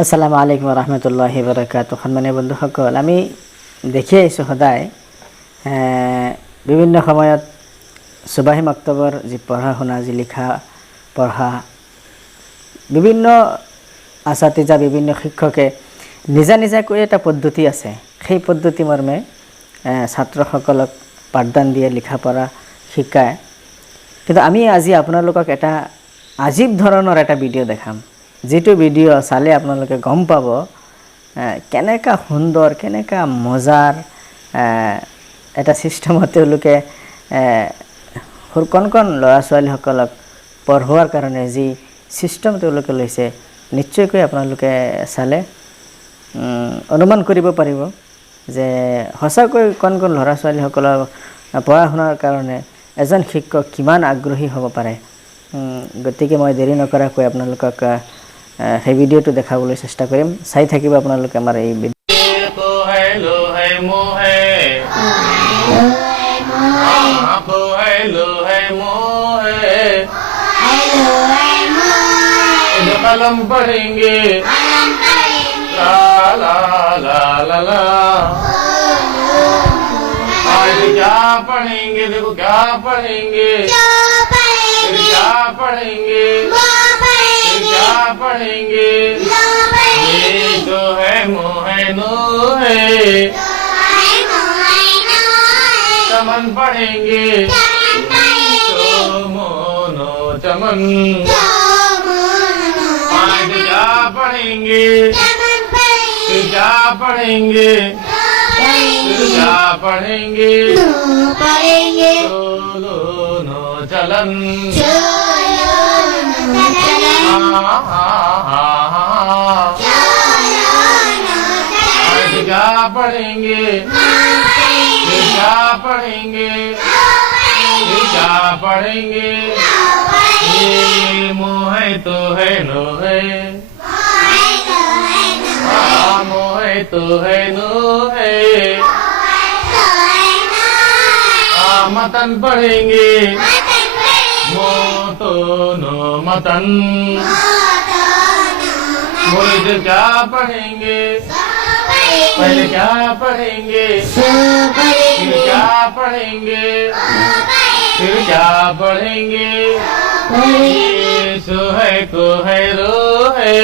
আসসালামু আলাইকুম রহমতুল্লাহি বারাকাতুহু। সন্মানীয় বন্ধুসকল, আমি দেখি আহিছোঁ সদায় বিভিন্ন সময়ত সুবাহি মক্তবৰ যি পঢ়া শুনা, যি লিখা পঢ়া, বিভিন্ন আচাতিজা, বিভিন্ন শিক্ষকে নিজা নিজাকৈ এটা পদ্ধতি আছে। সেই পদ্ধতি মৰ্মে ছাত্ৰসকলক পাঠদান দিয়ে, লিখা পঢ়া শিকায়। কিন্তু আমি আজি আপোনালোকক এটা আজীৱ ধৰণৰ এটা ভিডিঅ' দেখাম, যিটো ভিডিঅ' চালে আপোনালোকে গম পাব কেনেকুৱা সুন্দৰ, কেনেকুৱা মজাৰ এটা ছিষ্টেমত তেওঁলোকে কণ কণ ল'ৰা ছোৱালীসকলক পঢ়োৱাৰ কাৰণে যি ছিষ্টেম তেওঁলোকে লৈছে, নিশ্চয়কৈ আপোনালোকে চালে অনুমান কৰিব পাৰিব যে সঁচাকৈ কণ কণ ল'ৰা ছোৱালীসকলক পঢ়া শুনাৰ কাৰণে এজন শিক্ষক কিমান আগ্ৰহী হ'ব পাৰে। গতিকে মই দেৰি নকৰাকৈ আপোনালোকক সেই ভিডিঅ'টো দেখাবলৈ চেষ্টা কৰিম। চাই থাকিব আপোনালোকে আমাৰ এই ভিডিঅ'। कलम पढ़ेंगे ला ला ला ला ला। आज क्या पढ़ेंगे, देखो क्या पढ़ेंगे, फिर क्या पढ़ेंगे, फिर क्या पढ़ेंगे। ये तो है मोहनो है, चमन पढ़ेंगे, तो मोनो चमन। आज क्या पढ़ेंगे, फिर क्या पढ़ेंगे, फिर क्या पढ़ेंगे, दोनों चलन। आज क्या पढ़ेंगे, फिर क्या पढ़ेंगे, फिर क्या पढ़ेंगे। ये मोह तो है नो है, मोह तो है नो है। मतन पढ़ेंगे, मो तो नो मतन। मुझ क्या पढ़ेंगे, पहले क्या पढ़ेंगे, फिर क्या पढ़ेंगे, फिर क्या पढ़ेंगे। ये सो है को है रो है,